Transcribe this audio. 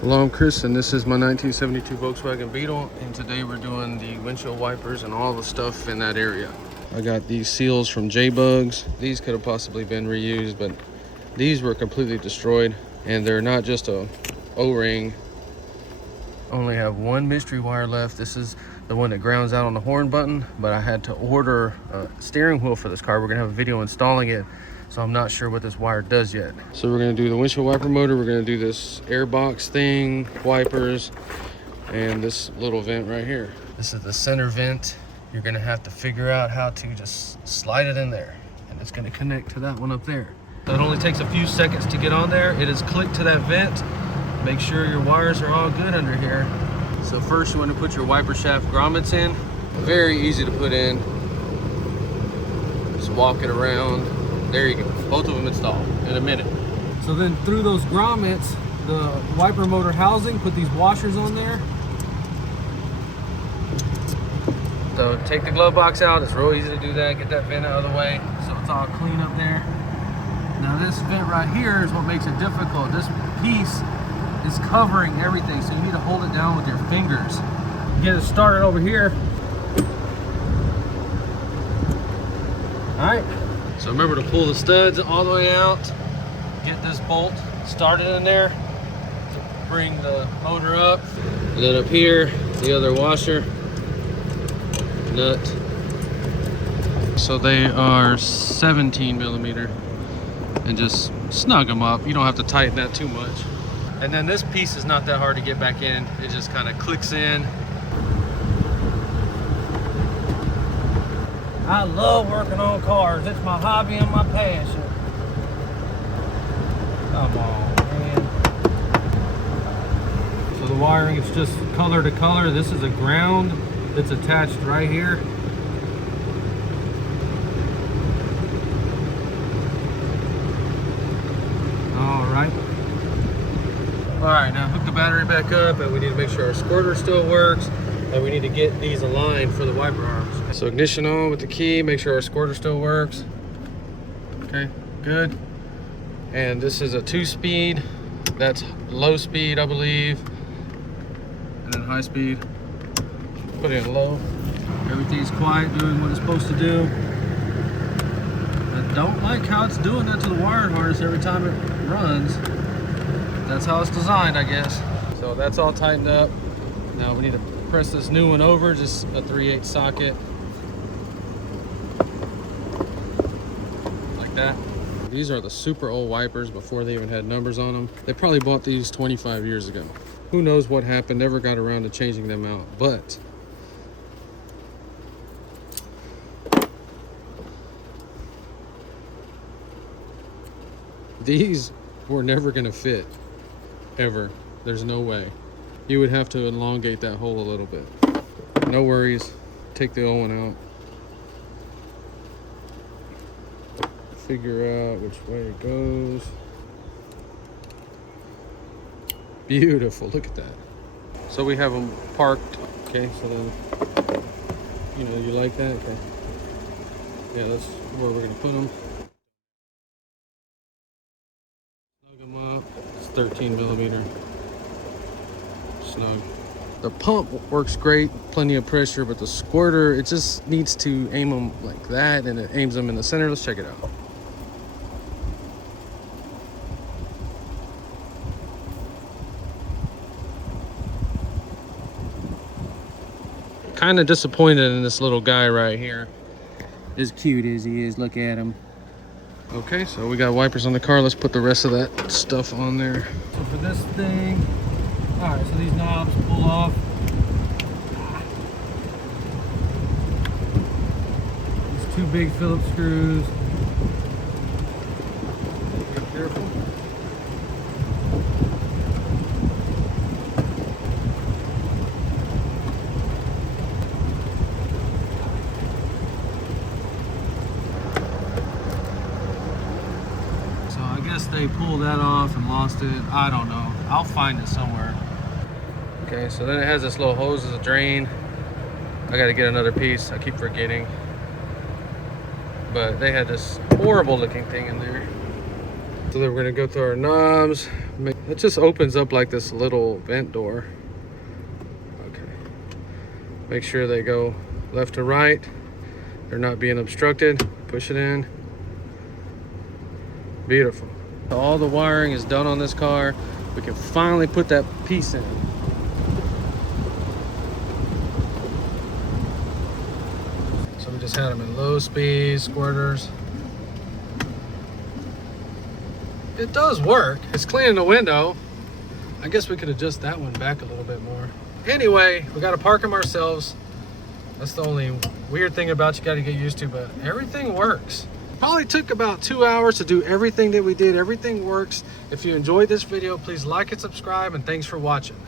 Hello, I'm Chris, and this is my 1972 Volkswagen Beetle, and today we're doing the windshield wipers and all the stuff in that area. I got these seals from J-Bugs. These could have possibly been reused, but these were completely destroyed, and they're not just a O-ring. Only have one mystery wire left. This is the one that grounds out on the horn button, but I had to order a steering wheel for this car. We're gonna have a video installing it, so I'm not sure what this wire does yet. So we're gonna do the windshield wiper motor, we're gonna do this air box thing, wipers, and this little vent right here. This is the center vent. You're gonna have to figure out how to just slide it in there, and it's gonna connect to that one up there. So it only takes a few seconds to get on there. It is clicked to that vent. Make sure your wires are all good under here. So first you want to put your wiper shaft grommets in. Very easy to put in. Just walk it around. There you go. Both of them installed in a minute. So then through those grommets, the wiper motor housing, put these washers on there. So take the glove box out. It's real easy to do that. Get that vent out of the way so it's all clean up there. Now this vent right here is what makes it difficult. This piece is covering everything, so you need to hold it down with your fingers. Get it started over here. All right. So remember to pull the studs all the way out. Get this bolt started in there. Bring the motor up. And then up here, the other washer, nut. So they are 17 millimeter. And just snug them up. You don't have to tighten that too much. And then this piece is not that hard to get back in. It just kind of clicks in. I love working on cars. It's my hobby and my passion. Come on, man. So the wiring is just color to color. This is a ground that's attached right here. All right, now hook the battery back up, and we need to make sure our squirter still works, and we need to get these aligned for the wiper arms. So ignition on with the key, make sure our squirter still works. Okay, good. And this is a 2-speed. That's low speed, I believe. And then high speed. Put it in low. Everything's quiet, doing what it's supposed to do. I don't like how it's doing that to the wire harness every time it runs. That's how it's designed, I guess. So that's all tightened up. Now we need to press this new one over, just a 3/8 socket. Like that. These are the super old wipers before they even had numbers on them. They probably bought these 25 years ago. Who knows what happened, never got around to changing them out, but these were never gonna fit. Ever. There's no way. You would have to elongate that hole a little bit. No worries. Take the old one out. Figure out which way it goes. Beautiful. Look at that. So we have them parked. Okay, so then, you like that? Okay. Yeah, that's where we're going to put them. Snug them up. It's 13 millimeter. Snug. The pump works great, plenty of pressure, but the squirter, it just needs to aim them like that, and it aims them in the center. Let's check it out. Kind of disappointed in this little guy right here. As cute as he is, look at him. Okay, so we got wipers on the car. Let's put the rest of that stuff on there. So for this thing, all right, so these knobs pull off. These 2 big Phillips screws. Be careful. So I guess they pulled that off and lost it. I don't know. I'll find it somewhere. Okay, so then it has this little hose as a drain. I gotta get another piece. I keep forgetting. But they had this horrible looking thing in there. So then we're gonna go through our knobs, make It just opens up like this little vent door. Okay. Make sure they go left to right. They're not being obstructed. Push it in. Beautiful. All the wiring is done on this car. We can finally put that piece in. So we just had them in low speed squirters. It does work. It's cleaning the window. I guess we could adjust that one back a little bit more. Anyway, we got to park them ourselves. That's the only weird thing about you got to get used to, but everything works. Probably took about 2 hours to do everything that we did. Everything works. If you enjoyed this video, please like and subscribe, and thanks for watching.